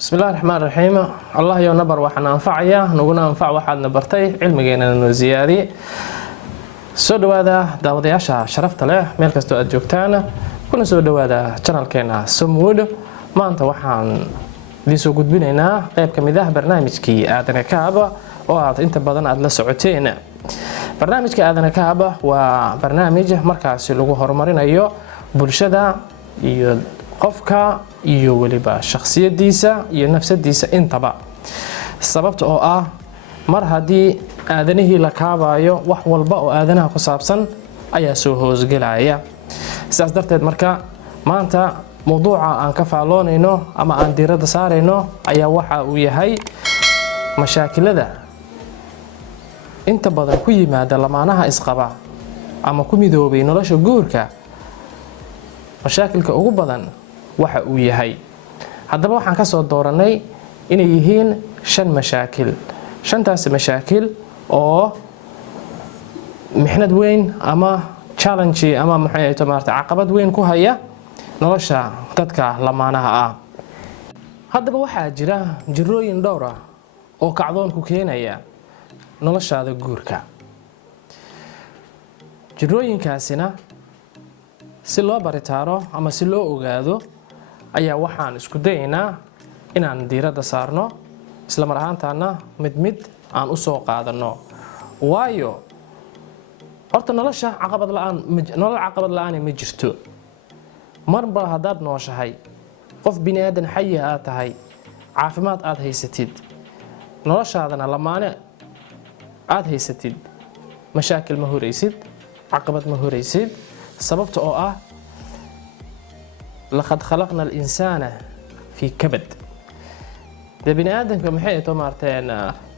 بسم الله الرحمن الرحيم الله يو نبر وحنا أنفعيا نقولنا أنفع واحد نبرتي علمينا نزيادي سو دوادا داودياشا شرفت له مeel kasto aad joogtaan kuna soo dhawaada channelkeena Samwood maanta waxaan idin soo gudbinaynaa qayb kamid ah barnaamijkii Aadana Kaaba oo aad inta badan aad la socoteen barnaamijka Aadana Kaaba waa barnaamij markaas lagu horumarinayo bulshada iyo qofka iyo waliba shakhsiyadiisa iyo nafsadiisa intaba sababta oo ah mar hadii aadanihi la kaabayo wax walba oo aadanaha ku saabsan ayaa soo hoosgalaya sidaas darteed marka maanta mowduuca aan ka faaloonayno ama aan diiradda saarayno ayaa waxa uu yahay mashaakilada inta badan ku yimaada lamaanaha isqaba ama ku midoobay nolosha guurka mashaakilka ugu badan waxa uu yahay haddaba waxaan ka soo dooranay inay yihiin 5 mashaakil shantaas mashaakil oo mixnad weyn ama challenge ama maxay tamarta caqabad weyn ku haya nolosha dadka lamaanaha ah haddaba waxaa jira jirooyin dhowr ah oo kacdoon ku keenaya noloshaada guurka jirooyinkaasina si loo baritaaro ama si loo ogaado ayaa waxaan isku dayaynaa inaan diiradda saarno isla mar ahaantaana mid aan u soo qaadano waayo horta nolosha caqabad la'aan ma jirto marba haddaad nooshahay qof bini aadan xayi aad tahay caafimaad aad haysatid noloshaadana lamaane aad haysatid mashaakil ma horaysid caqabad ma horaysid sababta oo ah لقد خلقنا الإنسان في كبد ده بني آدم كمحيط ومارتين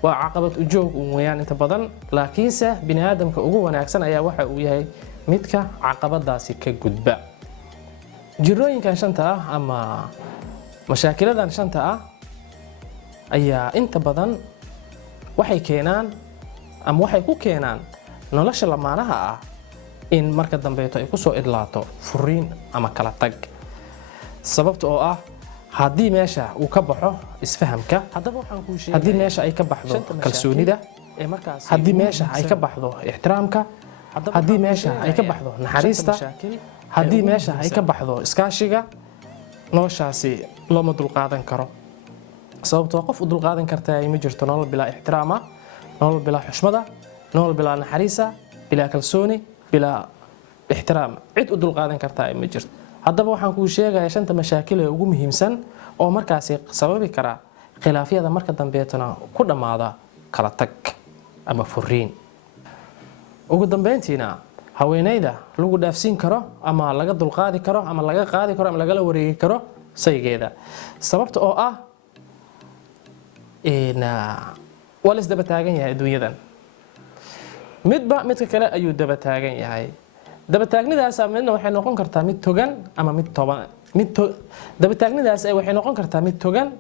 وعقبت أجوج ويان أنت بدن لكنسه بني آدم كأجو ونعكسنا أي واحد وياي متك عقبت داسي كجدبة جروين كان شنطة أما مشاكل ده شنطة أي أنت بدن وحي كينان أم وحي كو كينان نلاش لما نها إن مركز دنبيته يكسو إدلاته فرين أما كلا تج sababta oo ah hadii meesha uu ka baxo isfahamka hadii meesha ay ka baxdo kalsoonida hadii meesha ay ka baxdo ixtiraamka hadii meesha ay ka baxdo naxariista hadii meesha ay ka baxdo iskaashiga noloshaasi looma dulqaadan karo sababtoo qof u dulqaadan karta ay ma jirto nolol bilaa ixtiraama nolol bilaa xushmada nolol bilaa naxariisa bilaa kalsooni bilaa ixtiraam cid u dulqaadan karta ay ma jirto haddaba waxaan kuu sheegayaa 5 mashaakil ee ugu muhiimsan oo markaas sababi kara khilaafyada marka dambeetana ku dhamaada kala tag ama furiin ugu dambeyntiina haweeneyda lagu dhaafsiin karo ama laga dulqaadi karo ama laga qaadi karo ama laga la wareegi karo saygeeda sababta oo ah wala isdaba taagan yahay adduunyadan midka kale ayuu daba taagan yahay dabataagnidaas midna waxay noqon kartaa mid togan ama mid toban dabataagnidaas waxay noqon kartaa mid togan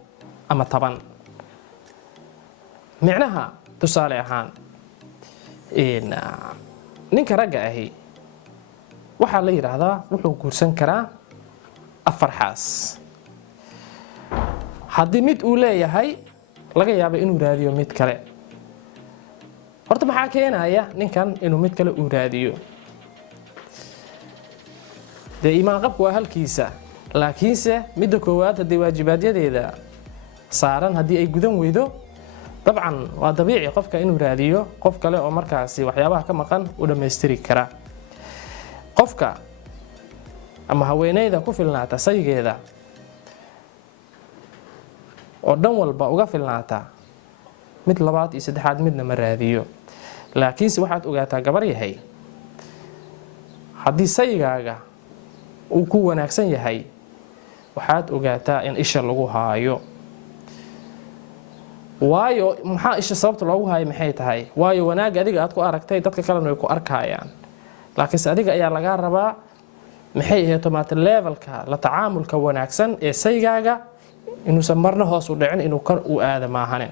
ama taban micnaha tusaale ahaan ninka ragga ahi waxa la yiraahdaa wuxuu guursan karaa 4 xaas haddii mid uu leeyahay laga yaabo inuu raadiyo mid kale horta maxaa keenaya ninkan inuu mid kale uu raadiyo de iimaan qabku waa halkiisa laakiinse midda koowaad hadii waajibaadyada saaran hadii ay gudan weydo dabcan waa dabiici qofka inuu raadiyo qof kale oo markaasi waxyaabaha ka maqan u dhameystiri kara qofka ama haweeneyda ku filnaata saygeeda oo dhan walba uga filnaata mid labaad iyo saddexaad midna ma raadiyo laakiinse waxaad ogaataa gabar yahay haddii saygaaga uu ku wanaagsan yahay waxaad ogaataa in isha lagu haayo. waayo maxaa isha sababta loogu haayo maxay tahay? waayo wanaagga adiga aad ku aragtay dadka kalena way ku arkayaan, laakiinse adiga ayaa lagaa rabaa maxay ahayd tomato levelka la tacaamulka wanaagsan ee saygaaga inuusan marna hoos u dhicin, inuu kor u aado maahane.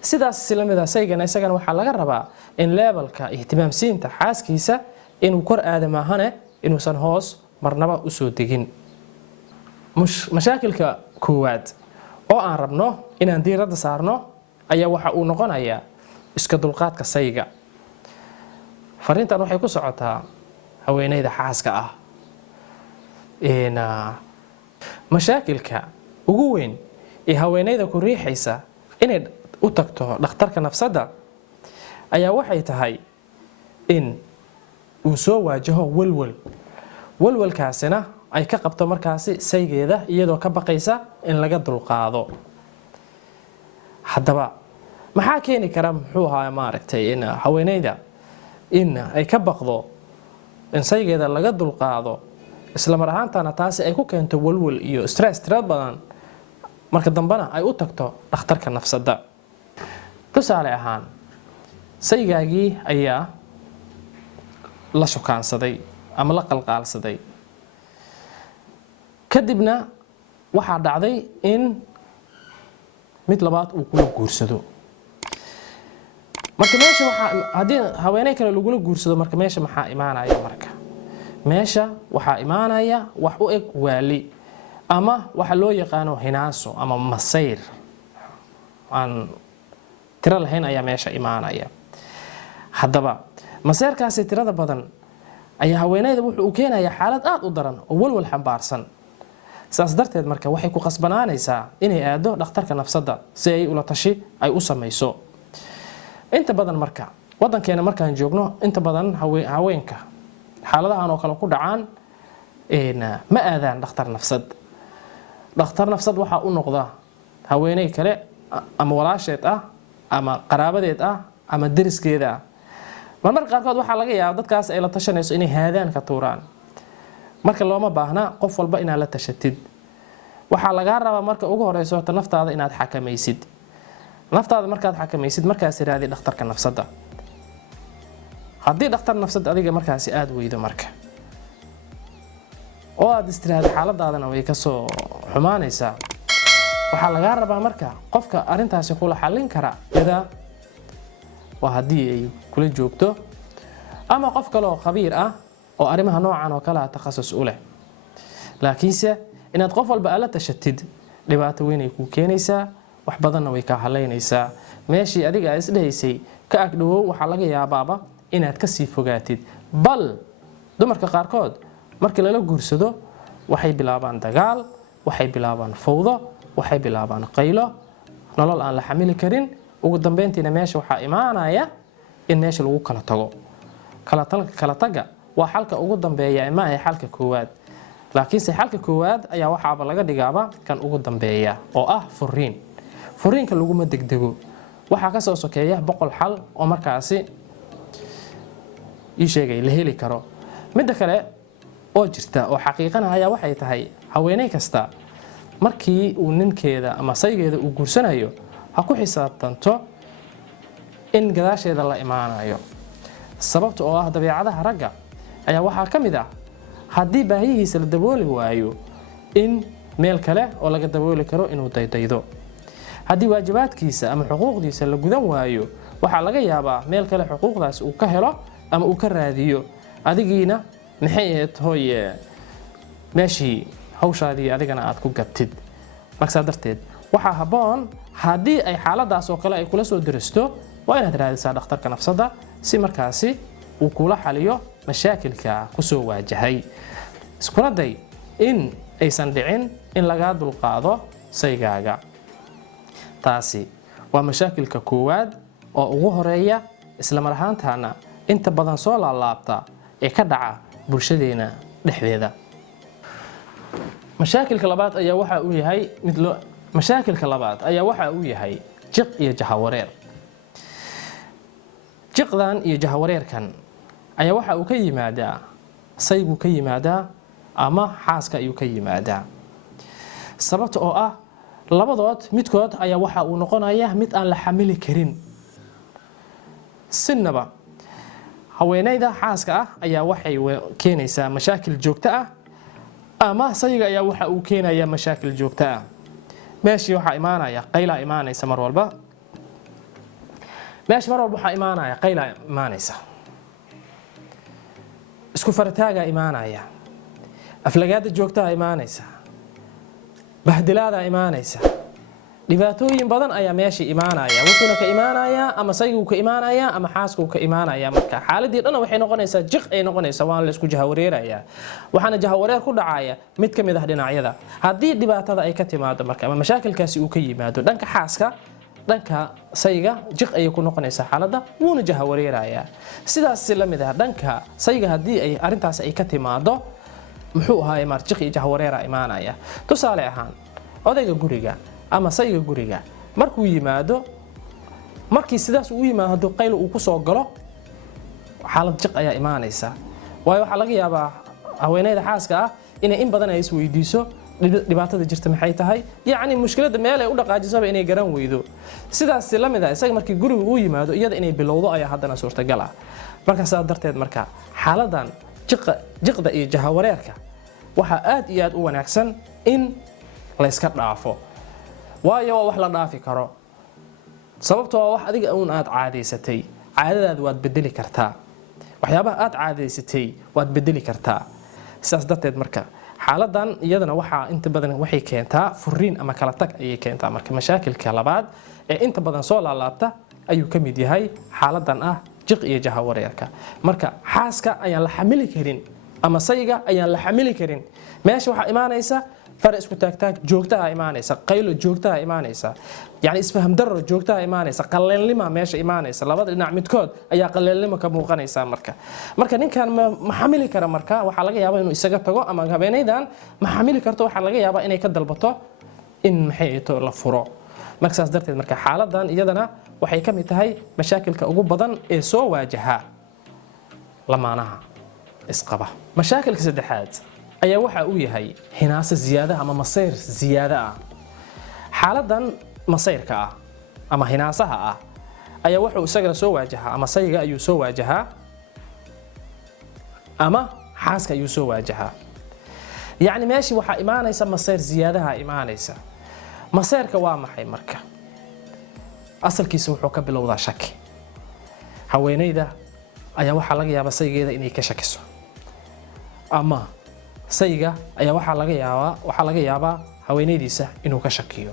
sidaas islamida saygana isagana waxaa laga rabaa in levelka ihtimaamsiinta xaaskiisa inuu kor aado maahane, inuusan hoos marnaba u soo degin. mashaakilka koowaad oo aan rabno inaan diiradda saarno ayaa waxa uu noqonayaa iska dulqaadka sayga. fariintan waxay ku socotaa haweeneyda xaaska ah. mashaakilka ugu weyn ee haweeneyda ku riixaysa inay u tagto dhakhtarka nafsadda ayaa waxay tahay in uu soo waajaho walwalkaasina ay ka qabto markaasi saygeeda iyadoo ka baqaysa in laga dulqaado. haddaba maxaa keeni kara muxuu ahaa maaragtay in haweeneyda in ay ka baqdo in saygeeda laga dulqaado, isla mar ahaantana taasi ay ku keento walwal iyo stress tiro badan, marka dambena ay u tagto dhakhtarka nafsadda. tusaale ahaan, saygaagii ayaa la shukaansaday ama la qalqaalsaday, kadibna waxaa dhacday in mid labaad uu kula guursado. marka meesha haddii haweeney kale lagula guursado, marka meesha maxaa imaanaya? meesha waxaa imaanaya wax u eg waali ama waxa loo yaqaano hinaaso ama masayr aan tiro lahayn ayaa meesha imaanaya. haddaba masayrkaasi tirada badan ayaa haweeneyda wuxuu u keenayaa xaalad aad u daran oo walwal xambaarsan. saas darteed marka waxay ku qasbanaanaysaa inay aado dhakhtarka nafsadda si ay ula tashi ay u samayso. inta badan marka wadankeena markaan joogno, inta badan haweenka xaaladahan oo kale ku dhacaan ma aadaan dhakhtar nafsad. dhakhtar nafsad waxaa u noqda haweeney kale ama walaasheed ah ama qaraabadeed ah ama deriskeeda ah. marmarka qaarkood waxaa laga yaabaa dadkaas ay la tashanayso inay haadaan ka tuuraan. marka looma baahna qof walba inaad la tashatid. waxaa lagaa rabaa marka ugu horeyso naftaada inaad xakamaysid. naftaada markaad xakamaysid, markaas iraadi dhakhtarka nafsadda. haddii dhakhtar nafsad adiga markaasi aad weydo marka oo aad istiraahdo xaaladaadana way ka soo xumaanaysaa, waxaa lagaa rabaa marka qofka arintaasi kula xallin kara iyada waa haddii ay kula joogto ama qof kale oo khabiir ah oo arrimaha noocan oo kale takhasus u leh. laakiinse inaad qof walba ala tashatid dhibaato weyn ay ku keenaysaa, wax badanna way ka haleynaysaa. meeshii adiga ay isdhahaysay ka agdhowow waxaa laga yaabaaba inaad ka sii fogaatid. bal dumarka qaarkood markii lala guursado waxay bilaabaan dagaal, waxay bilaabaan fawdo, waxay bilaabaan qaylo, nolol aan la xamili karin. ugu dambeyntiina meesha waxaa imaanaya in meesha lagu kala tago. kala taga waa xalka ugu dambeeya ma ay xalka koowaad, laakiinse xalka koowaad ayaa waxaaba laga dhigaaba kan ugu dambeeya oo ah furiin. furiinka laguma degdego, waxaa ka soo sokeeya 100 xal oo markaasi ii sheegay la heli karo. midda kale oo jirta oo xaqiiqana ayaa waxay tahay haweeney kasta markii uu ninkeeda ama saygeeda uu guursanayo ha ku xisaabtanto in gadaasheeda la imaanayo. sababta oo ah dabeecadaha ragga ayaa waxaa ka mid ah haddii baahiyihiisa la dabooli waayo in meel kale oo laga dabooli karo inuu daydaydo. haddii waajibaadkiisa ama xuquuqdiisa la gudan waayo waxaa laga yaabaa meel kale xuquuqdaas uu ka helo ama uu ka raadiyo. adigiina maxay ahayd hooye meeshii hawshaadii adigana aad ku gabtid. markaa darteed waxaa habboon haddii ay xaaladaas oo kale ay kula soo diristo waa inaad raadisaa dhakhtarka nafsadda si markaasi uu kula xaliyo mashaakilka ku soo waajahay. iskuna day in aysan dhicin in laga dulqaado saygaaga. taasi waa mashaakilka koowaad oo ugu horeeya, isla mar ahaantaana inta badan soo laalaabta ee ka dhaca bulshadeena dhexdeeda. mashaakilka labaad ayaa waxa uu yahay jiq iyo jahawareer. jiqdan iyo jahawareerkan ayaa waxa uu ka yimaadaa saygu ka yimaadaa ama xaaska ayuu ka yimaadaa. sababta oo ah labadood midkood ayaa waxa uu noqonayaa mid aan la xamili karin sinaba. haweeneyda xaaska ah ayaa waxay keenaysaa mashaakil joogto ah ama sayga ayaa waxa uu keenayaa mashaakil joogto ah. meeshii waxa imaanaya qayla imaanaysa mar walba. meeshii mar walba waxa imaanaya qayla imaanaysa. isku farataaga imaanaya. aflagaada joogtada imaanaysa. bahdilaada imaanaysa. dhibaatooyin badan ayaa meeshii imaanaya. wuxuuna ka imaanaya ama saygu ka imaanaya ama xaasku ka imaanaya. marka xaaladii dhan waxay noqonaysaa jiq ay noqonaysaa, waan la isku jahawareeraya. waxaana jahawareer ku dhacaya mid ka mid ah dhinacyada. haddii dhibaatada ay ka timaado marka ama mashaakilkaasi uu ka yimaado dhanka xaaska, dhanka sayga jiq ayay ku noqonaysaa xaaladda, wuuna jahawareeraya. sidaas la mid ah dhanka sayga haddii ay arintaas ay ka timaado muxuu ahaay jiq iyo jahawareera imaanaya. tusaale ahaan odayga guriga ama sayga guriga markuu yimaado, markii sidaas uu yimaado qayl uu ku soo galo, xaalad jiq ayaa imaanaysa. waayo waxa laga yaabaa haweeneyda xaaska ah inay in badan ay is weydiiso dhibaatada jirta maxay tahay, yacni mushkiladda meel ay u dhaqaajisaba inay garan weydo. sidaas la mid ah isaga markii guriga uu yimaado iyada inay bilowdo ayaa haddana suurtagal ah. marka sidaas darteed marka xaaladan jiqda iyo jahawareerka waxaa aad iyo aad u wanaagsan in la iska dhaafo. waayo waa wax la dhaafi karo. sababtoo waa wax adiga uun aad caadaysatay. caadadaada waad bedeli kartaa. waxyaabaha aad caadaysatay waad bedeli kartaa. sidaas darteed marka xaaladan iyadana waxaa inta badan waxay keentaa furiin ama kala tag ayay keentaa. marka mashaakilka labaad ee inta badan soo laalaabta ayuu ka mid yahay xaaladan ah jiq iyo jahawareerka. marka xaaska ayaan la xamili karin ama sayga ayaan la xamili karin. meesha waxaa imaanaysa far isku taagtaag joogtaha imaanaysa, qaylo joogtaha imaanaysa, yani isfaham darro joogtaha imaanaysa, qalleelnima meesha imaanaysa. labada dhinac midkood ayaa qalleelnimo ka muuqanaysa. marka ninkan ma xamili kara. marka waxaa laga yaabaa inuu isaga tago ama habeenaydan ma xamili karto. waxaa laga yaabaa inay ka dalbato in maxay to la furo. marka saas darteed marka xaaladan iyadana waxay ka mid tahay mashaakilka ugu badan ee soo waajaha lamaanaha isqaba. mashaakilka saddexaad ayaa waxa uu yahay hinaasa ziyaada ama masayr ziyaada ah. xaaladan masayrka ah ama hinaasaha ah ayaa wuxuu isagana soo waajahaa ama sayga ayuu soo waajahaa ama xaaska ayuu soo waajahaa. yacni meeshii waxaa imaanaysa masayr ziyaadaha imaanaysa. masayrka waa maxay marka? asalkiisa wuxuu ka bilowdaa shaki. haweeneyda ayaa waxaa laga yaabaa saygeeda inay ka shakiso, ama sayga ayaa waxaa laga yaabaa haweeneydiisa inuu ka shakiyo.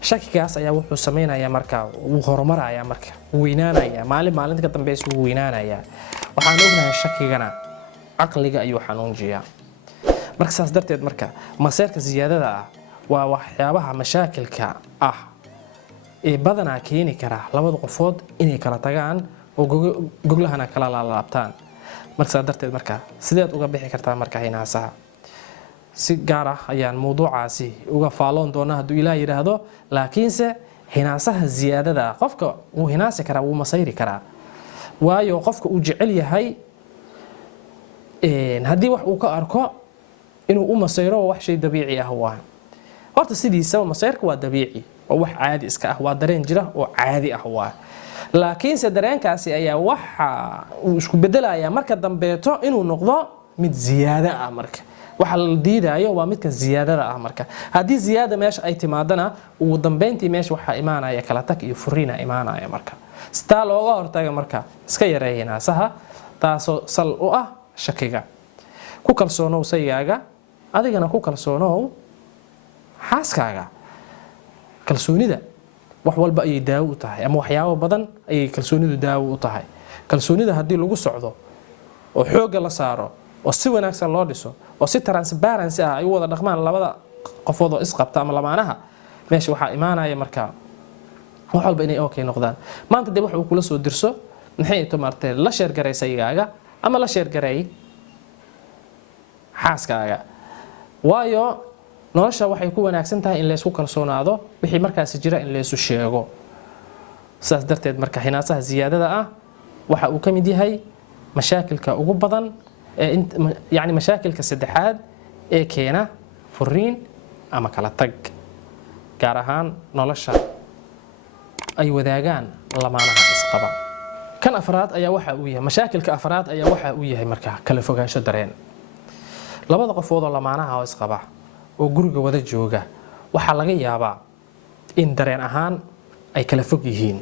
shakigaas ayaa wuxuu samaynayaa marka uu horumaraya, marka weynaanaya, maalinta ka dambaysa uu weynaanaya. waxaan ognahay shakigana caqliga ayuu xanuunjiyaa. marka saas darteed marka masayrka ziyaadada ah waa waxyaabaha mashaakilka ah ee badanaa keeni kara labada qofood inay kala tagaan oo goglahana kala laabtaan. marka saas darteed marka sideed uga bixi kartaa marka hinaasaha? si gaar ah ayaan mowduucaasi uga faaloon doonaa hadduu ilaah yidhaahdo. laakiinse hinaasaha ziyaadada ah qofka wuu hinaasi karaa, wuu masayri karaa. waayo qofka uu jecel yahay haddii wax uu ka arko inuu u masayro wax shay dabiici ah waa. horta sidiisaba masayrka waa dabiici oo wax caadi iska ah, waa dareen jira oo caadi ah waa. laakiinse dareenkaasi ayaa waxa uu isku bedelayaa marka dambeeto inuu noqdo mid ziyaada ah. marka waxa la diidayo waa midka ziyaadada ah. marka haddii ziyaada meesha ay timaadana ugu dambeyntii meesha waxaa imaanaya kala tag iyo furiina imaanaya. marka sitaa looga hortaga marka iska yareeya hinaasaha, taasoo sal u ah shakiga. ku kalsoonow saygaaga, adigana ku kalsoonow xaaskaaga. kalsoonida wax walba ayay daawo u tahay, ama waxyaabo badan ayay kalsoonidu daawo u tahay. kalsoonida haddii lagu socdo oo xoogga la saaro oo si wanaagsan loo dhiso oo si transparency ah ay u wada dhaqmaan labada qofood oo isqabta ama lamaanaha, meesha waxaa imaanaya marka wax walba inay okay noqdaan. maanta dib wax uu kula soo dirso maxay tamartay la sheer garay saygaaga ama la sheer garay xaaskaaga. waayo nolosha waxay ku wanaagsan tahay in la isku kalsoonaado, wixii markaas jira in la isu sheego. sidaas darteed marka hinaasaha ziyaadada ah waxa uu ka mid yahay mashaakilka ugu badan يعني mashaakilka saddexaad ee keena furiin ama kala tag gaar ahaan nolosha ay wadaagaan lamaanaha isqaba kan afraad ayaa waxa uu yahay mashaakilka afraad ayaa waxa uu yahay marka kala fogaansho dareen labada qofood oo lamaanaha oo isqaba oo guriga wada jooga waxa laga yaabaa in dareen ahaan ay kala fog yihiin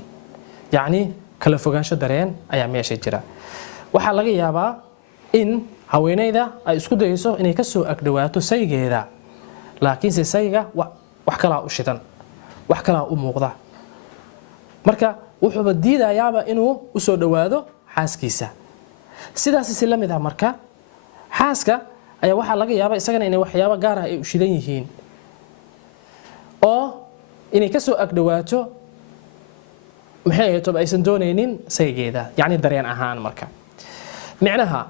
yacni kala fogaansho dareen ayaa meesha jira waxa laga yaabaa in haweeneyda ay isku dayayso inay ka soo agdhawaato saygeeda laakiinse sayga wax kala u shidan wax kala u muuqda marka wuxuu diidayaaba inuu u soo dhawaado xaaskiisa sidaas si la mid ah marka xaaska ayaa waxa laga yaabaa isagana inay waxyaabo gaar ah ay u shidan yihiin oo inay ka soo agdhawaato maxay tahay aysan doonaynin saygeeda yani dareen ahaan marka micnaha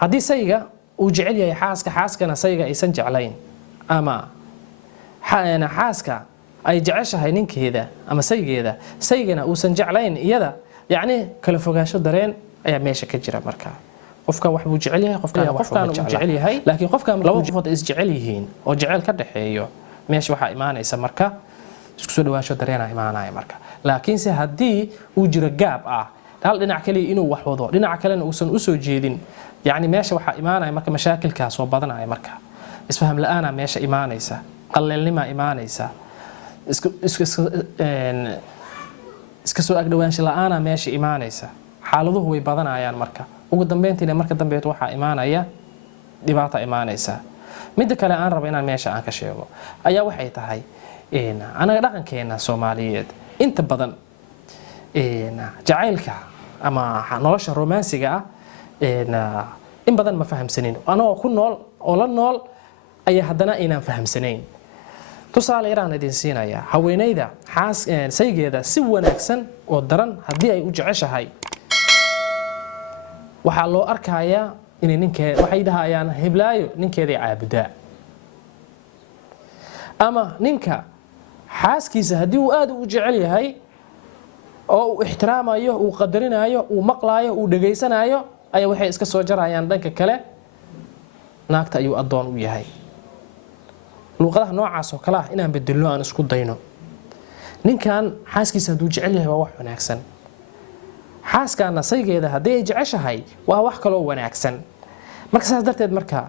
haddii sayga uu jecel yahay xaaskana sayga aysan jeclayn ama xaaska ay jeceshahay ninkeeda ama saygeeda saygana uusan jeclayn iyada yani kala fogaansho dareen ayaa meesha ka jira marka qofkan wax buu jecel yahay qofkan uu jecel yahay laakiin qofkan laba qofood is jecel yihiin oo jecel ka dhaxeeyo meesha waxa imaanaysa marka isku soo dhawaasho dareen imaanaya marka laakiin se haddii uu jiro gaab ah hal dhinac kale inuu wax wado dhinac kalena uusan u soo jeedin yani meesha waxa imaanaya marka mashaakilkaas oo badanaya marka isfaham la'aana meesha imaanaysa qalleelnima imaanaysa iska soo agdhawaansho la'aana meesha imaanaysa xaaladuhu way badanayaan marka ugu dambeyntiina marka dambeed waxa imaanaya dhibaato imaanaysa mid kale aan rabo inaan meesha aan ka sheego ayaa waxay tahay anaga dhaqankeena Soomaaliyeed inta badan jacaylka ama nolosha romansiga in badan ma fahamsanin anoo ku nool oo la nool ayaa haddana inaan fahamsanayn tusaale yaraan idin siinaya haweeneyda saygeeda si wanaagsan oo daran haddii ay u jeceshahay waxaa loo arkayaa inay ninkeeda waxay dhahayaan hiblaayo ninkeeda caabudaa ama ninka xaaskiisa haddii uu aad u jecel yahay oo uu ixtiraamayo uu qadarinayo uu maqlaayo uu dhageysanayo ayaa waxay iska soo jarayaan dhanka kale naagta ayuu adoon u yahay luqadaha noocaas oo kale ah inaan bedelno aan isku dayno ninkan xaaskiisa hadduu jecel yahay waa wax wanaagsan xaaskana saygeeda haddii ay jeceshahay waa wax kaloo wanaagsan marka saas darteed marka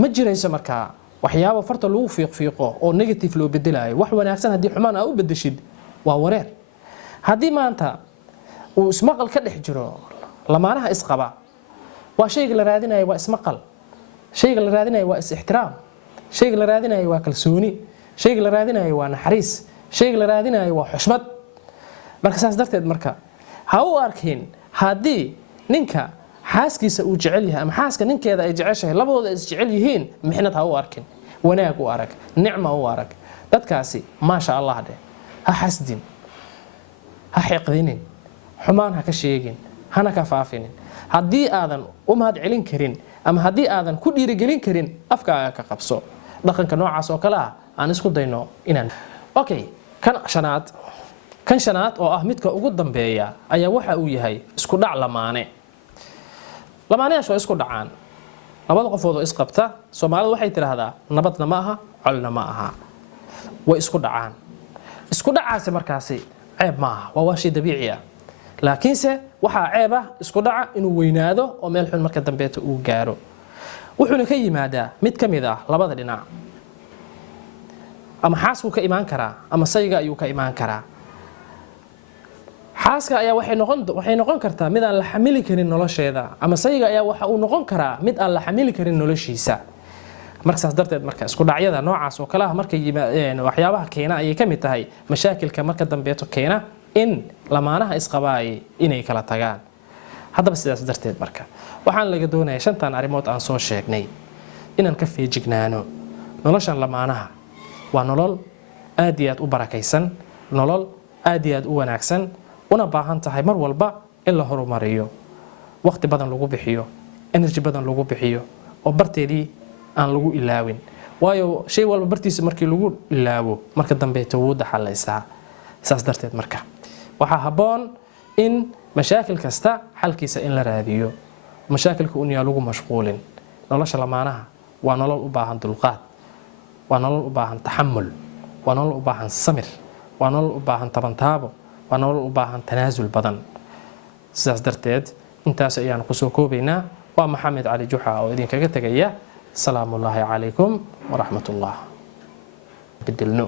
ma jirayso marka waxyaabo farta lagu fiiqo oo negative loo bedelayo wax wanaagsan haddii xumaan aad u bedeshid waa wareer haddii maanta uu ismaqal ka dhex jiro lamaanaha isqaba waa shayga la raadinayo waa ismaqal shayga la raadinayo waa is-ixtiraam shayga la raadinayo waa kalsooni shayga la raadinayo waa naxariis shayga la raadinayo waa xushmad marka saas darteed marka ha u arkin haddii ninka xaaskiisa uu jecel yahay ama xaaska ninkeeda ay jeceshahay labadooda is jecel yihiin mixnad ha u arkin wanaag u arag nicma u arag dadkaasi maasha Allah de ha xasdin ha xiqdinin xumaan ha ka sheegin hana ka faafinin haddii aadan u mahad celin karin ama haddii aadan ku dhiirigelin karin afkaaga ka qabso dhaqanka noocaas oo kale ah aan isku dayno inaan okay kan shanaad oo ah midka ugu dambeeya ayaa waxa uu yahay isku dhac lamaanayaashu waa isku dhacaan labada qofood oo isqabta Soomaalidu waxay tiraahdaa nabadna ma aha colna ma aha way isku dhacaan isku dhacaasi markaasi ceeb ma aha waa shay dabiici ah laakiinse waxaa ceeb ah isku dhaca inuu weynaado oo meel xun marka dambeeto uu gaaro wuxuuna ka yimaadaa mid ka mid ah labada dhinac ama xaasku ka imaan karaa ama sayga ayuu ka imaan karaa xaaska ayaa waxay noqon kartaa mid aan la xamili karin nolosheeda ama sayga ayaa waxa uu noqon karaa mid aan la xamili karin noloshiisa marka saas darteed marka isku dhacyada noocaas oo kale ah markay waxyaabaha keena ayay ka mid tahay mashaakilka marka dambeeto keena in lamaanaha isqabaay inay kala tagaan haddaba sidaas darteed marka waxaan laga doonayaa shantan arrimood aan soo sheegnay inaan ka feejignaano noloshan lamaanaha waa nolol aad iyo aad u barakaysan nolol aad iyo aad u wanaagsan una baahan tahay mar walba in la horumariyo waqti badan lagu bixiyo energy badan lagu bixiyo oo barteedii aan lagu ilaawin waayo shay walba bartiisa markii lagu ilaawo marka dambe tawada xalaysaa saas darteed marka waxa haboon in mashaakil kasta xalkiisa in la raadiyo mashaakilka un yaa lagu mashquulin nolosha lamaanaha waa nolol u baahan dulqaad waa nolol u baahan taxamul waa nolol u baahan samir waa nolol u baahan tabantaabo waa nolol u baahan tanaasul badan sidaas darteed intaas ayaan kusoo koobaynaa waa maxamed cali juxa oo idinkaga tegaya salaamullaahi calaykum waraxmatullah bedelno